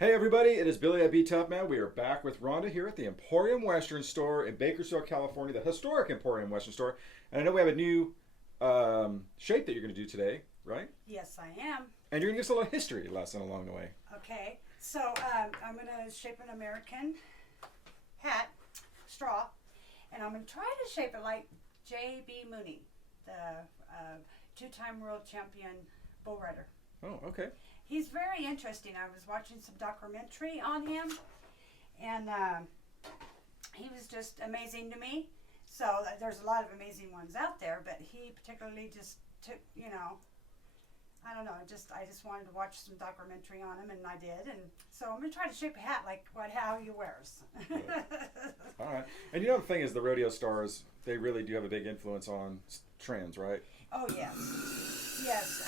Hey everybody, it is Billy at B Top Man. We are back with Ronda here at the Emporium Western Store in Bakersfield, California, the historic Emporium Western Store. And I know we have a new shape that you're going to do today, right? Yes, I am. And you're going to give us a little history lesson along the way. Okay, so I'm going to shape an American hat, straw, and I'm going to try to shape it like JB Mooney, the two-time world champion bull rider. Oh, okay. He's very interesting. I was watching some documentary on him, and he was just amazing to me. So there's a lot of amazing ones out there, but he particularly just took, I don't know, I just wanted to watch some documentary on him, and I did. And so I'm going to try to shape a hat like how he wears. All right. And the thing is, the rodeo stars, they really do have a big influence on trends, right? Oh, yes. Yes.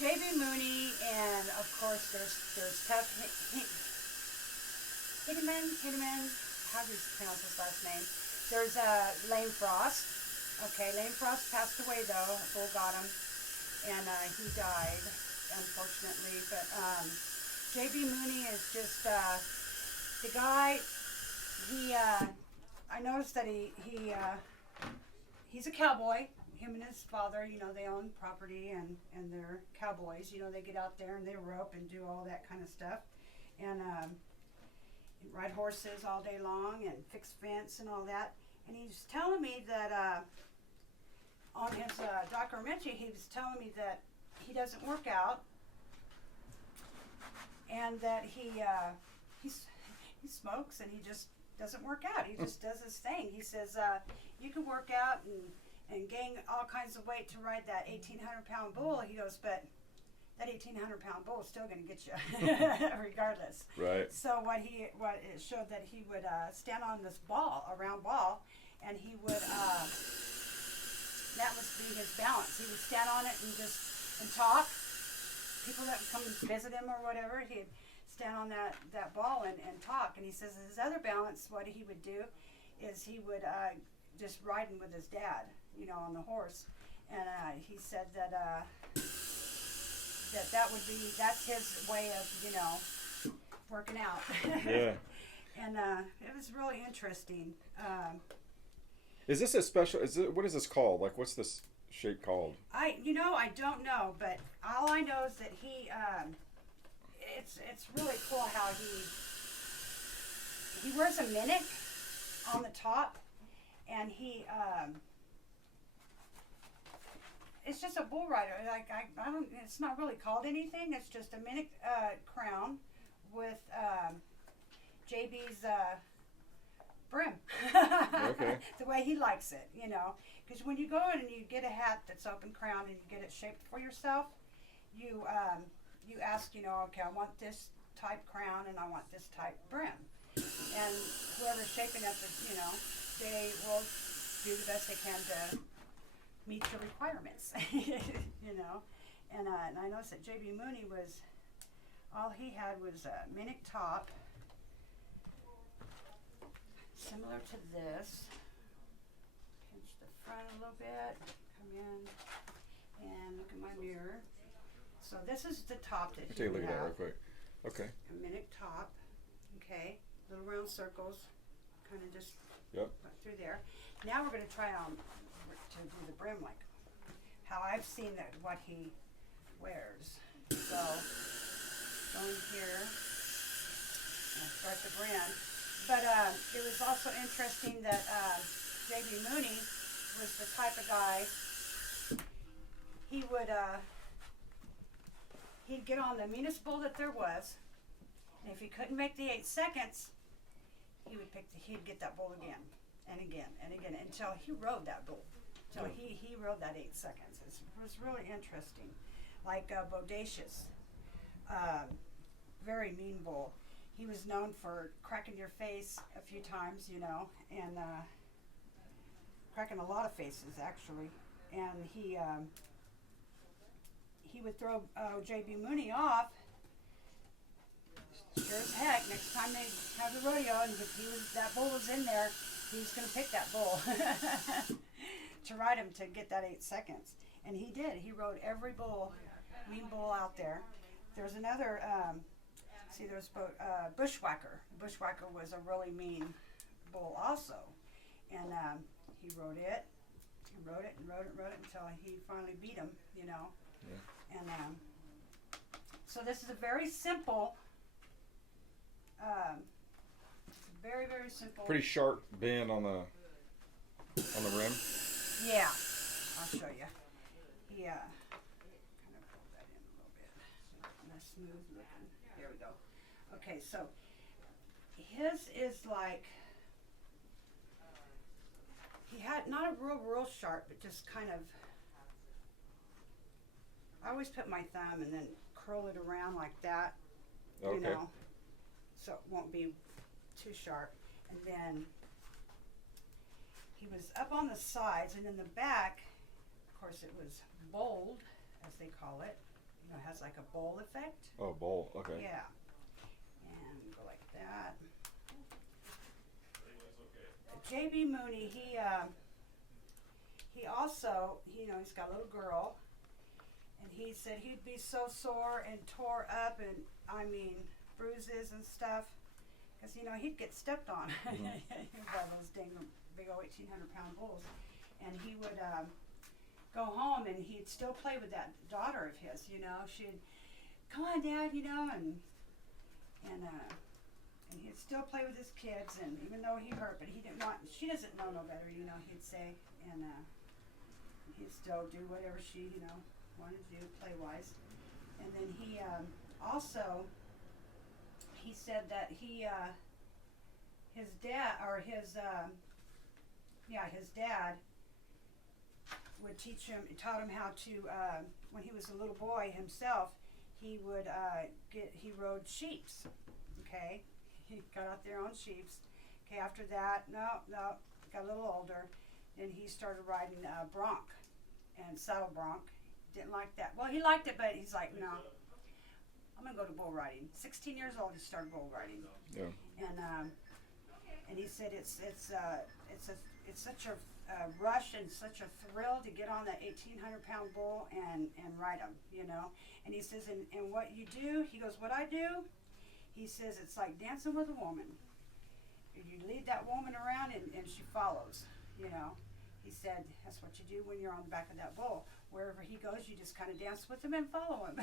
JB Mooney, and of course there's Tough Hitman, how do you pronounce his last name? There's Lane Frost. Okay, Lane Frost passed away though, Bull got him, and he died, unfortunately. But JB Mooney is just the guy. I noticed that he's a cowboy. Him and his father, they own property and they're cowboys. They get out there and they rope and do all that kind of stuff. And ride horses all day long and fix fence and all that. And he's telling me that on his documentary, he was telling me that he doesn't work out and that he smokes and he just doesn't work out. He just does his thing. He says, you can work out and gain all kinds of weight to ride that 1,800-pound bull. He goes, but that 1,800-pound bull is still going to get you, regardless. Right. So what it showed that he would stand on this a round ball, and he would that was be his balance. He would stand on it and talk. People that would come and visit him or whatever, he'd stand on that ball and talk. And he says his other balance, what he would do, is he would just riding with his dad, on the horse, and he said that that's his way of working out. Yeah. And it was really interesting. Is this a special? What is this called? Like, what's this shape called? I don't know, but all I know is that he it's really cool how he wears a minnock on the top, and he it's just a bull rider. Like I don't. It's not really called anything. It's just a minnock crown with JB's brim. Okay. The way he likes it, Because when you go in and you get a hat that's open crown and you get it shaped for yourself, you ask, okay, I want this type crown and I want this type brim, and whoever's shaping up, they will do the best they can to meet your requirements, And I noticed that JB Mooney all he had was a minnock top, similar to this. Pinch the front a little bit, come in, and look at my mirror. So this is the top that Take a look at that real quick. Okay. A minnock top, okay, little round circles, kind of just through there. Now we're going to try to do the brim like how I've seen what he wears. So going here and start the brim. But it was also interesting that JB Mooney was the type of guy, he'd get on the meanest bull that there was, and if he couldn't make the 8 seconds, he'd get that bull again and again and again until he rode that bull. So he rode that 8 seconds. It was really interesting. Like Bodacious, very mean bull. He was known for cracking your face a few times, and cracking a lot of faces actually. And he would throw JB Mooney off. Sure as heck, next time they have the rodeo and if that bull was in there, he was going to pick that bull to ride him to get that 8 seconds. And he did. He rode every bull, mean bull out there. there's another. See, there's Bushwacker. Bushwacker was a really mean bull also, and he rode it, and rode it, and rode it, and rode it until he finally beat him. You know, Yeah. and so this is a very simple. Very, very simple. Pretty sharp bend on the rim. Yeah, I'll show you. He kind of pulled that in a little bit. And a smooth looking. There we go. Okay, so his is like, he had not a real sharp, but just kind of, I always put my thumb and then curl it around like that, Okay. you know, so it won't be too sharp. And then he was up on the sides, and in the back, of course, it was bowled, as they call it. You know, it has like a bowl effect. Oh, bowl. Okay. Yeah. And go like that. JB Mooney, he also, you know, he's got a little girl, and he said he'd be so sore and tore up, and I mean, bruises and stuff, because, you know, he'd get stepped on by those dang big old 1,800-pound bulls. And he would go home, and he'd still play with that daughter of his, you know. She'd, come on, Dad, you know, and he'd still play with his kids, and even though he hurt, but he didn't want, she doesn't know no better, you know, he'd say, and he'd still do whatever she, you know, wanted to do play-wise. And then he also, he said that his dad, or his dad would taught him how to, when he was a little boy himself, he would he rode sheeps, okay? He got out there on sheeps. Okay, after that, no, got a little older, then he started riding bronc and saddle bronc. Didn't like that. Well, he liked it, but he's like, no, I'm gonna go to bull riding. 16 years old, he started bull riding. Yeah. And he said it's such a rush and such a thrill to get on that 1,800-pound bull and ride him, you know. And he says, and what you do, he goes, what I do, he says, it's like dancing with a woman. You lead that woman around and she follows, you know. He said, that's what you do when you're on the back of that bull. Wherever he goes, you just kind of dance with him and follow him.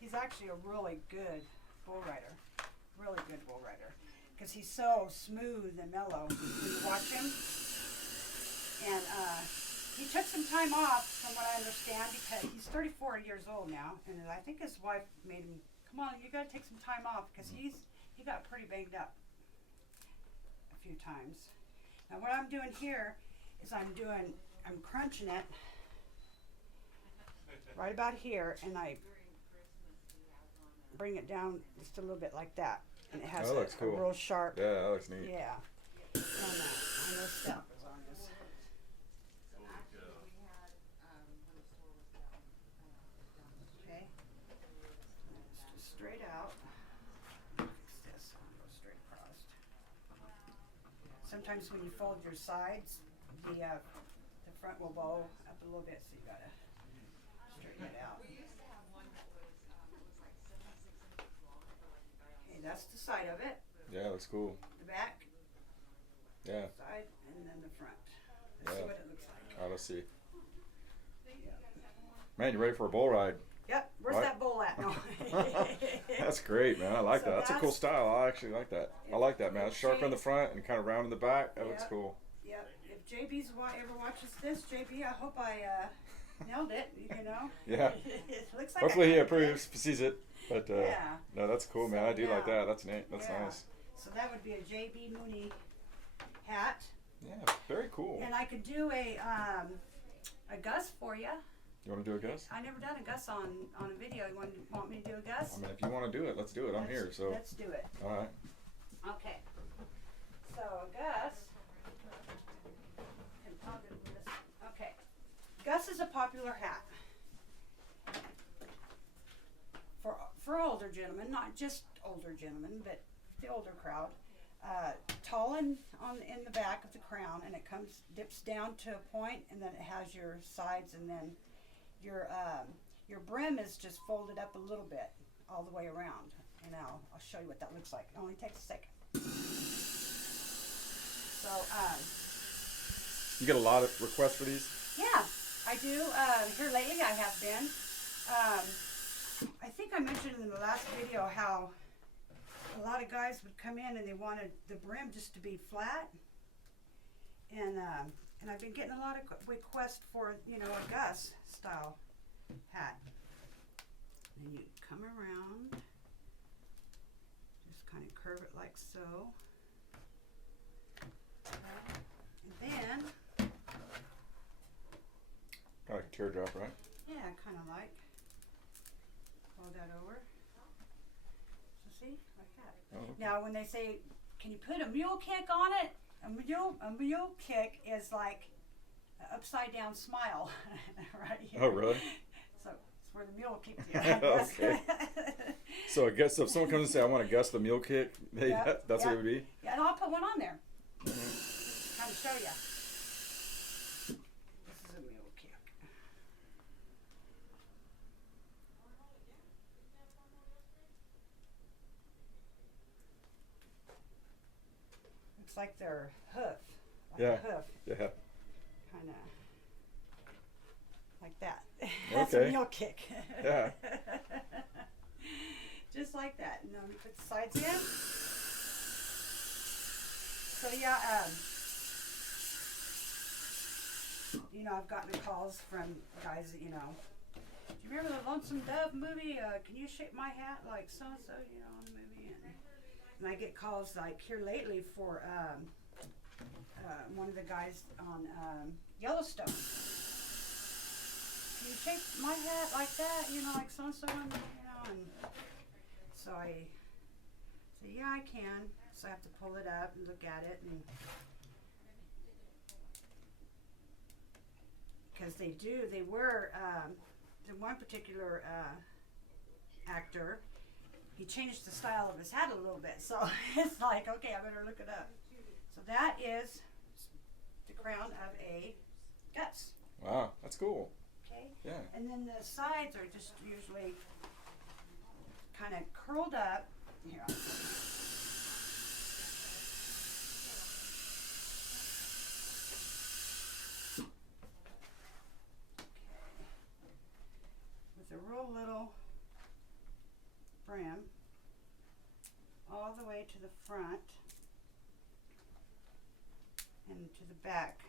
He's actually a really good bull rider, really good bull rider, because he's so smooth and mellow when you watch him. And he took some time off, from what I understand, because he's 34 years old now, and I think his wife made him, come on, you got to take some time off, because he got pretty banged up a few times. Now what I'm doing here is I'm crunching it right about here, and I bring it down just a little bit like that, and it has a real sharp. Yeah, that looks neat. Yeah. And I know step is on this. Okay. It's just straight out. Fix this. I'm gonna go straight across. Sometimes when you fold your sides, the front will bow up a little bit, so you gotta straighten it out. Okay, that's the side of it. Yeah, that's cool. The back. Yeah. Side and then the front. Let's see what it looks like. Oh, let's see. Yeah. Man, you ready for a bull ride? Yep. Where's Right. that bull at? No. That's great, man. I like So that. That's a cool style. I actually like that. I like that, man. It's sharp in the front and kind of round in the back. That looks Yep. cool. Yep. If JB's ever watches this, JB, I hope I nailed it. You know. Yeah. It looks like Hopefully he approves, sees it. But Yeah. no, that's cool, man. So, I do like yeah. that. That's neat. That's Yeah. nice. So that would be a JB Mooney hat, Yeah, very cool. and I could do a Gus for you. You want to do a Gus? I never done a Gus on a video. You want me to do a Gus? I mean, if you want to do it, let's do it. I'm here, so. Let's do it. All right. Okay. So Gus. I'll do this. Okay. Gus is a popular hat for older gentlemen, not just older gentlemen, but the older crowd. Tall in the back of the crown, and it dips down to a point, and then it has your sides, and then your brim is just folded up a little bit, all the way around. And I'll show you what that looks like. It only takes a second. So, you get a lot of requests for these? yeah, I do. Here lately I have been. I think I mentioned in the last video how a lot of guys would come in and they wanted the brim just to be flat. And I've been getting a lot of requests for, you know, a Gus style hat. And you come around, just kind of curve it like so. And then, Kind of like a teardrop, right? yeah, kind of like. Fold that over. So see, like that. Oh, okay. Now, when they say, "Can you put a mule kick on it?" A mule kick is like an upside down smile, right here. Oh, really? So it's where the mule kicks you. I guess. Okay. So I guess so if someone comes and say, "I want to Gus the mule kick," hey, Yep, that's yep. what it would be. Yeah, and I'll put one on there. Mm-hmm. Kind of show you. This is a mule kick. It's like their hoof. Like Yeah. a hoof. Yeah. Kind of like that. That's Okay. a mule kick. Yeah. Just like that. And then we put the sides in. So yeah, you know, I've gotten calls from guys that, you know, do you remember the Lonesome Dove movie? Can you shape my hat like so and so, you know, in the movie? And I get calls like here lately for one of the guys on Yellowstone. Can you shape my hat like that, you know, like so and so, you know? And so I say, yeah, I can. So I have to pull it up and look at it, and because they were the one particular actor, he changed the style of his hat a little bit, so it's like, okay, I better look it up. So that is the crown of a Gus. Wow, that's cool. Okay. Yeah. And then the sides are just usually kind of curled up. Here, I'll show you. With a real little brim all the way to the front and to the back.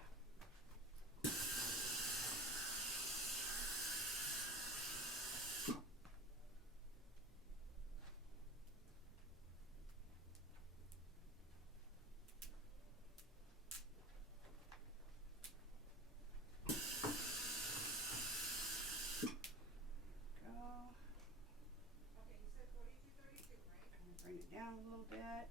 Bring it down a little bit.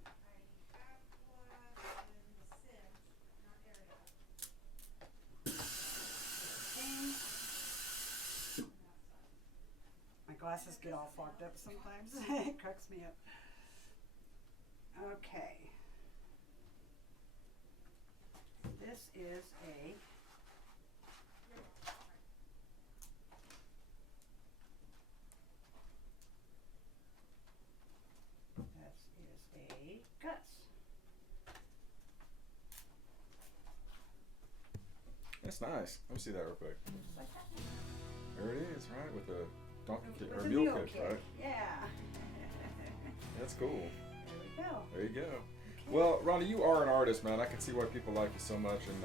My glasses get all fogged up sometimes. It cracks me up. Okay. This is a Gus. That's nice. Let me see that real quick. Just like that. There it is, right? With a donkey kick With or a mule mule kick, right? Yeah. That's cool. There we go. There you go. Okay. Well, Ronda, you are an artist, man. I can see why people like you so much, and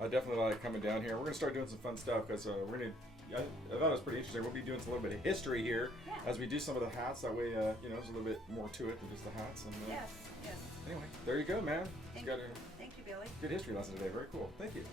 I definitely like coming down here. We're gonna start doing some fun stuff because we're gonna. I thought it was pretty interesting. We'll be doing a little bit of history here Yeah. as we do some of the hats. That way, you know, there's a little bit more to it than just the hats. And Yes, yes. anyway, there you go, man. Thank You got you. a Thank you, Billy. good history lesson today. Very cool. Thank you.